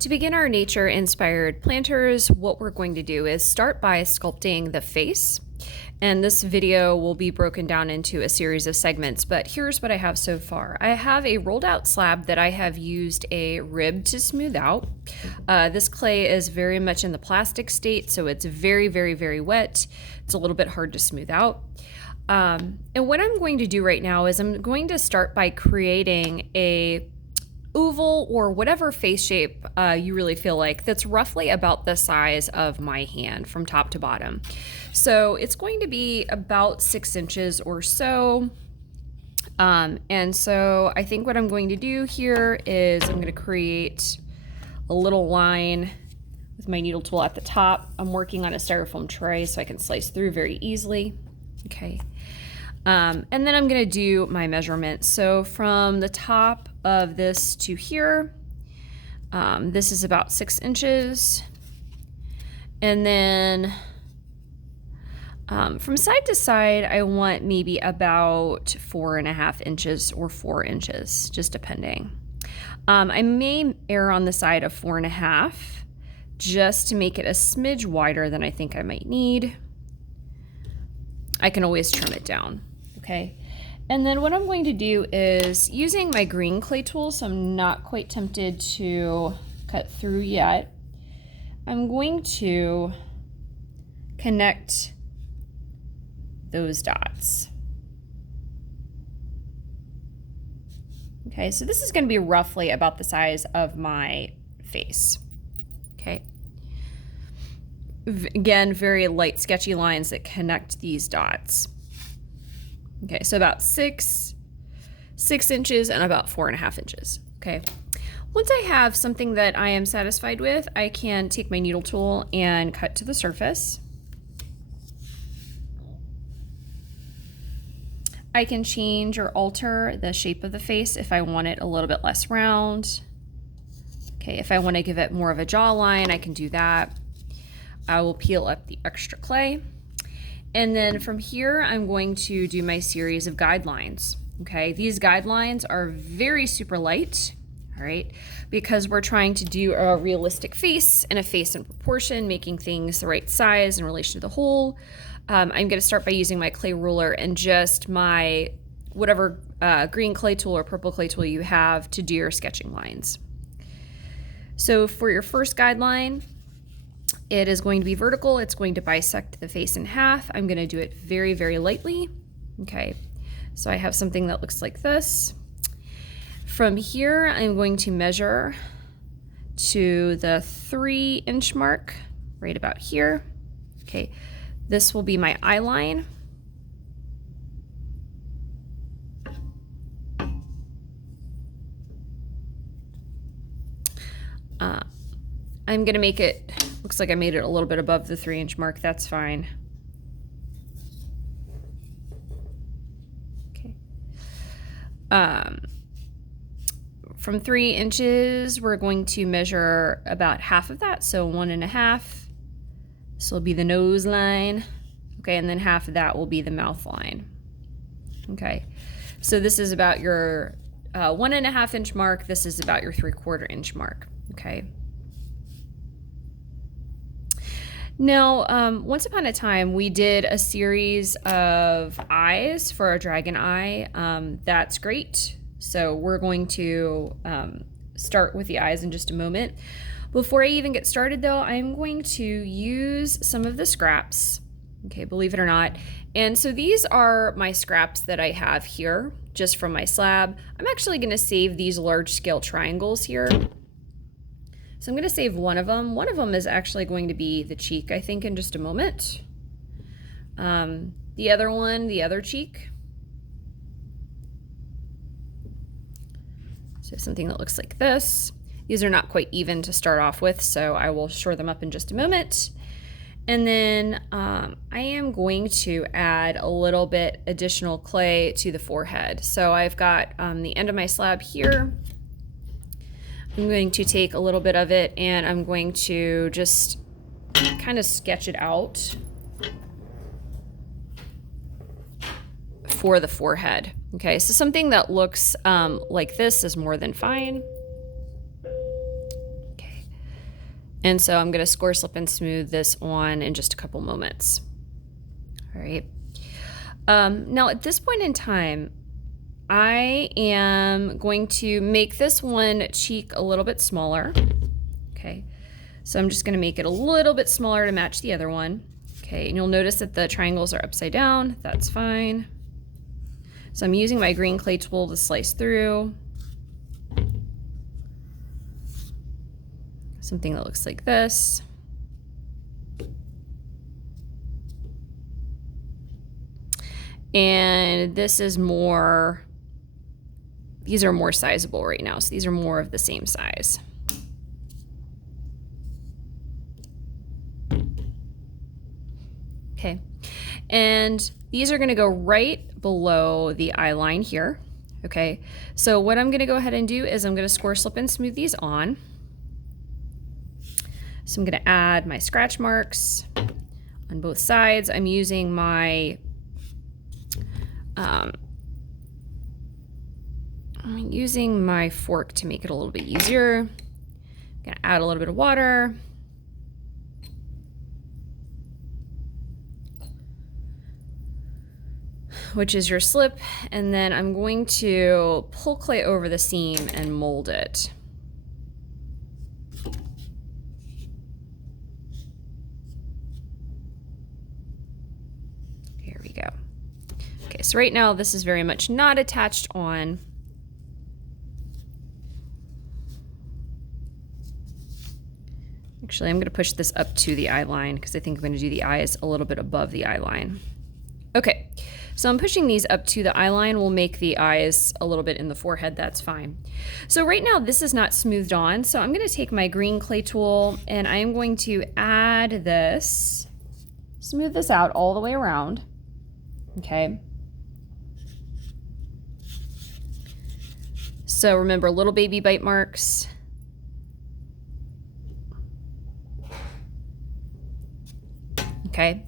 To begin our nature-inspired planters, what we're going to do is start by sculpting the face. And this video will be broken down into a series of segments, but here's what I have so far. I have a rolled out slab that I have used a rib to smooth out. This clay is very much in the plastic state, so it's very, very, very wet. It's a little bit hard to smooth out. And what I'm going to do right now is I'm going to start by creating a oval or whatever face shape you really feel like that's roughly about the size of my hand from top to bottom. So it's going to be about 6 inches or so. And so I think what I'm going to do here is I'm going to create a little line with my needle tool at the top. I'm working on a styrofoam tray so I can slice through very easily. Okay. And then I'm going to do my measurements. So from the top of this to here, this is about 6 inches. And then from side to side, I want maybe about 4.5 inches or 4 inches, just depending. I may err on the side of 4.5 just to make it a smidge wider than I think I might need. I can always trim it down. Okay, and then what I'm going to do is using my green clay tool, so I'm not quite tempted to cut through yet. I'm going to connect those dots. Okay, so this is going to be roughly about the size of my face. Okay. Again, very light, sketchy lines that connect these dots. Okay, so about 6 inches and about 4.5 inches. Okay, once I have something that I am satisfied with, I can take my needle tool and cut to the surface. I can change or alter the shape of the face if I want it a little bit less round. Okay, if I want to give it more of a jawline, I can do that. I will peel up the extra clay. And then from here, I'm going to do my series of guidelines. Okay, these guidelines are very super light, all right, because we're trying to do a realistic face and a face in proportion, making things the right size in relation to the whole. I'm going to start by using my clay ruler and just my whatever green clay tool or purple clay tool you have to do your sketching lines. So for your first guideline, it is going to be vertical. It's going to bisect the face in half. I'm going to do it very, very lightly. Okay, so I have something that looks like this. From here, I'm going to measure to the 3-inch mark, right about here. Okay, this will be my eye line. I'm going to make it, looks like I made it a little bit above the 3-inch mark. That's fine. Okay. From 3 inches, we're going to measure about half of that, so 1.5. This will be the nose line. Okay, and then half of that will be the mouth line. Okay, so this is about your 1.5 inch mark. This is about your 3/4 inch mark. Okay. Now, once upon a time, we did a series of eyes for a dragon eye. That's great. So we're going to start with the eyes in just a moment. Before I even get started, though, I'm going to use some of the scraps. Okay, believe it or not. And so these are my scraps that I have here, just from my slab. I'm actually going to save these large scale triangles here. So I'm going to save one of them. One of them is actually going to be the cheek, I think, in just a moment. The other one, the other cheek. So something that looks like this. These are not quite even to start off with, so I will shore them up in just a moment. And then I am going to add a little bit additional clay to the forehead. So I've got the end of my slab here. I'm going to take a little bit of it and I'm going to just kind of sketch it out for the forehead. Okay, so something that looks like this is more than fine. Okay, And so I'm going to score, slip, and smooth this on in just a couple moments. All right. Now at this point in time, I am going to make this one cheek a little bit smaller. Okay. So I'm just going to make it a little bit smaller to match the other one. Okay. And you'll notice that the triangles are upside down. That's fine. So I'm using my green clay tool to slice through. Something that looks like this. And this is more, these are more sizable right now. So these are more of the same size. Okay. And these are going to go right below the eye line here. Okay. So what I'm going to go ahead and do is I'm going to score, slip, and smooth these on. So I'm going to add my scratch marks on both sides. I'm using my fork to make it a little bit easier. I'm going to add a little bit of water. Which is your slip, and then I'm going to pull clay over the seam and mold it. Here we go. Okay, so right now this is very much not attached on. Actually, I'm going to push this up to the eye line because I think I'm going to do the eyes a little bit above the eye line. Okay, so I'm pushing these up to the eye line. We'll make the eyes a little bit in the forehead. That's fine. So right now this is not smoothed on. So I'm going to take my green clay tool and I am going to add this, smooth this out all the way around. Okay. So remember, little baby bite marks. Okay.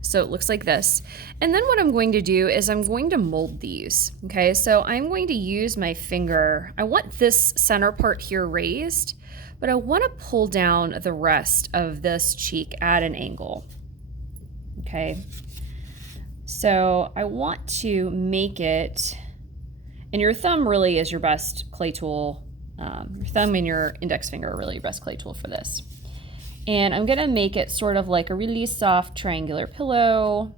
So it looks like this. And then what I'm going to do is I'm going to mold these. Okay, so I'm going to use my finger. I want this center part here raised, but I want to pull down the rest of this cheek at an angle. Okay, so I want to make it, and your thumb really is your best clay tool. Your thumb and your index finger are really your best clay tool for this. And I'm going to make it sort of like a really soft triangular pillow.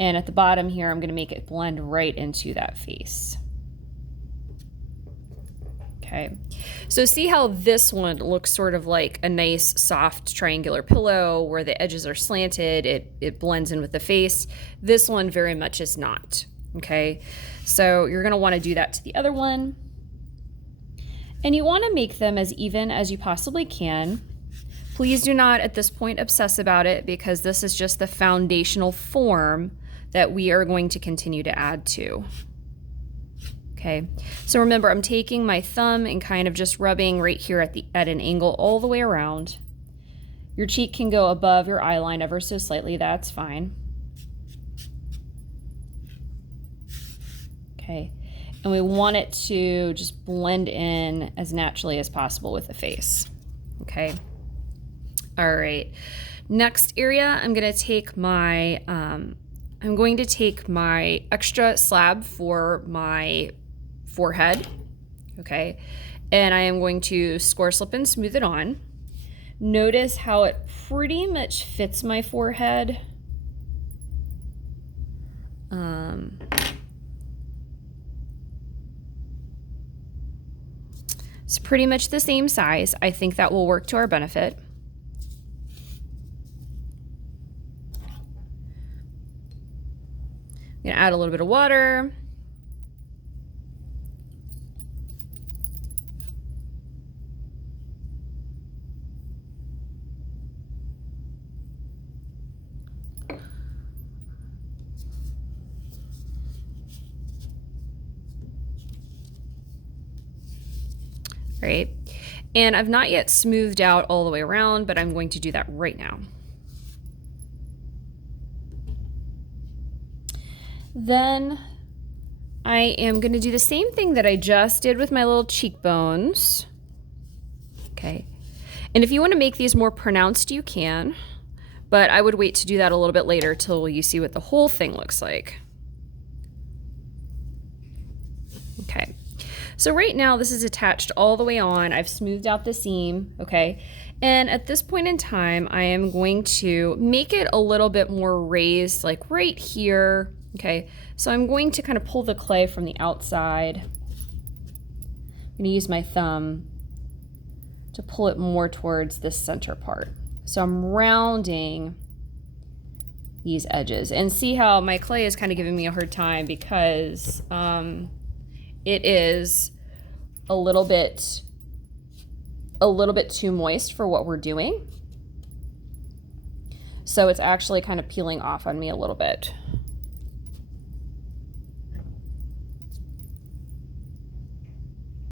And at the bottom here, I'm going to make it blend right into that face. Okay. So see how this one looks sort of like a nice soft triangular pillow where the edges are slanted. It blends in with the face. This one very much is not. Okay. So you're going to want to do that to the other one. And you want to make them as even as you possibly can. Please do not at this point obsess about it because this is just the foundational form that we are going to continue to add to. Okay, so remember I'm taking my thumb and kind of just rubbing right here at an angle all the way around. Your cheek can go above your eye line ever so slightly, that's fine. Okay. And we want it to just blend in as naturally as possible with the face. Okay. All right. Next area, I'm going to take my extra slab for my forehead. Okay. And I am going to score, slip, and smooth it on. Notice how it pretty much fits my forehead. It's pretty much the same size. I think that will work to our benefit. I'm going to add a little bit of water. Right? And I've not yet smoothed out all the way around, but I'm going to do that right now. Then I am going to do the same thing that I just did with my little cheekbones. Okay. And if you want to make these more pronounced, you can, but I would wait to do that a little bit later till you see what the whole thing looks like. Okay. So right now this is attached all the way on. I've smoothed out the seam, okay? And at this point in time, I am going to make it a little bit more raised, like right here, okay? So I'm going to kind of pull the clay from the outside. I'm gonna use my thumb to pull it more towards this center part. So I'm rounding these edges, and see how my clay is kind of giving me a hard time because it is a little bit too moist for what we're doing. So it's actually kind of peeling off on me a little bit.